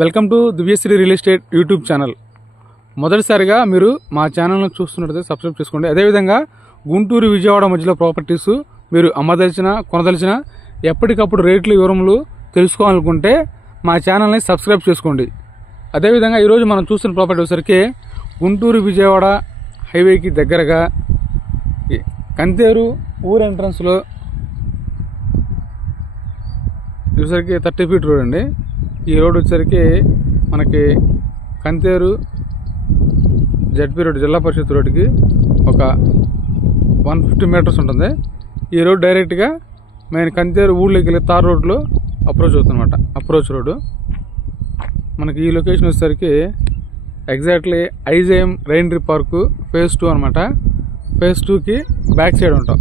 Welcome to Divyasri real estate YouTube channel. మొదటిసారిగా మీరు మా ఛానల్ను చూస్తున్నట్లయితే సబ్స్క్రైబ్ చేసుకోండి. అదేవిధంగా గుంటూరు విజయవాడ మధ్యలో ప్రాపర్టీస్ మీరు అమ్మదలిచిన కొనదలిచిన ఎప్పటికప్పుడు రేట్లు వివరములు తెలుసుకోవాలనుకుంటే మా ఛానల్ని సబ్స్క్రైబ్ చేసుకోండి. అదేవిధంగా ఈరోజు మనం చూస్తున్న ప్రాపర్టీ వచ్చరికి గుంటూరు విజయవాడ హైవేకి దగ్గరగా కంతేరు ఊరు ఎంట్రన్స్లో వచ్చేసరికి థర్టీ ఫీట్ రోడ్ అండి. ఈ రోడ్ వచ్చరికి మనకి కంతేరు జడ్పీ రోడ్ జిల్లా పరిషత్ రోడ్కి ఒక వన్ ఫిఫ్టీ మీటర్స్ ఉంటుంది. ఈ రోడ్ డైరెక్ట్గా మెయిన్ కంతేరు ఊళ్ళోకి వెళ్ళి తార్ రోడ్లో అప్రోచ్ అవుతుందన్నమాట. Approach road. మనకి ఈ లొకేషన్ వచ్చేసరికి exactly IJM Raintree park phase two అనమాట ఫేజ్ టూకి బ్యాక్ సైడ్ ఉంటాం.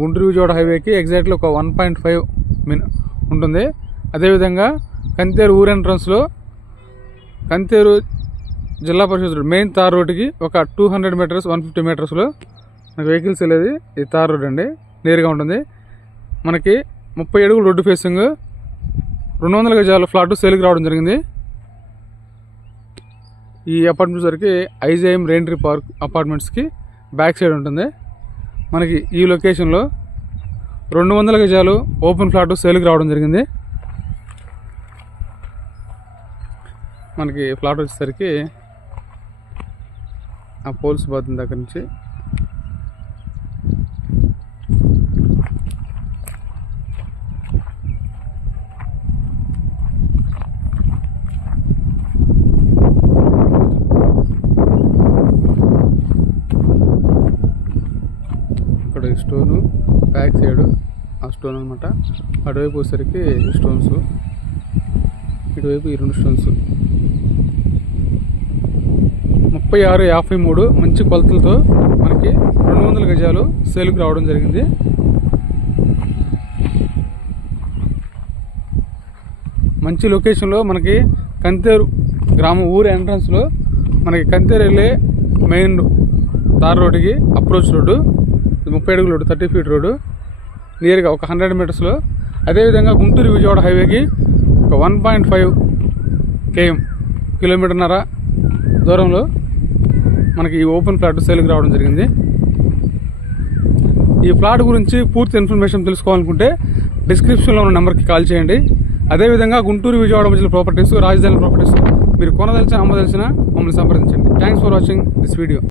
గుంటూరు విజయవాడ హైవేకి ఎగ్జాక్ట్లీ ఒక వన్ పాయింట్ ఫైవ్ మిన్ ఉంటుంది. అదేవిధంగా కంతేరు ఊరు ఎంట్రన్స్లో కంతేరు జిల్లా పరిషత్ రోడ్ మెయిన్ తార్ రోడ్డుకి ఒక two hundred metres one fifty మీటర్స్లో మనకి వెహికల్స్ వెళ్ళేది ఈ తార్ రోడ్ అండి. నేరుగా ఉంటుంది. మనకి ముప్పై అడుగులు రోడ్డు ఫేసింగ్ రెండు వందల గజాల ఫ్లాట్ సేల్కి రావడం జరిగింది. ఈ అపార్ట్మెంట్స్ వరకు ఐజేఎం రేంట్రీ పార్క్ అపార్ట్మెంట్స్కి బ్యాక్ సైడ్ ఉంటుంది. మనకి ఈ లొకేషన్లో రెండు వందల గజాలు ఓపెన్ ఫ్లాట్ సేల్కి రావడం జరిగింది. మనకి ఫ్లాట్ వచ్చేసరికి ఆ పోల్స్ పోతుంది దగ్గర నుంచి ఇక్కడ స్టోను బ్యాక్ సైడ్ ఆ స్టోన్ అనమాట అటువైపు వచ్చేసరికి స్టోన్స్ ఇటువైపు ఈ రెండు స్టోన్స్ ముప్పై ఆరు యాభై మూడు మంచి కొలతలతో మనకి రెండు వందల గజాలు సేల్కి రావడం జరిగింది. మంచి లొకేషన్లో మనకి కంతేరు గ్రామం ఊరి ఎంట్రన్స్లో మనకి కంతేరు వెళ్ళే మెయిన్ దారి రోడ్డుకి అప్రోచ్ రోడ్డు ఇది ముప్పై అడుగుల రోడ్డు థర్టీ ఫీట్ రోడ్డు. నియర్గా ఒక హండ్రెడ్ మీటర్స్లో. అదేవిధంగా గుంటూరు విజయవాడ హైవేకి ఒక వన్ పాయింట్ ఫైవ్ కేఎం కిలోమీటర్న్నర దూరంలో మనకి ఈ ఓపెన్ ఫ్లాట్ సేల్కి రావడం జరిగింది. ఈ ఫ్లాట్ గురించి పూర్తి ఇన్ఫర్మేషన్ తెలుసుకోవాలనుకుంటే డిస్క్రిప్షన్లో ఉన్న నెంబర్కి కాల్ చేయండి. అదేవిధంగా గుంటూరు విజయవాడ మధ్యలో ప్రాపర్టీస్ రాజధాని ప్రాపర్టీస్ మీరు కొనదలిచిన అమ్మదలిచిన మమ్మల్ని సంప్రదించండి. Thanks for watching this video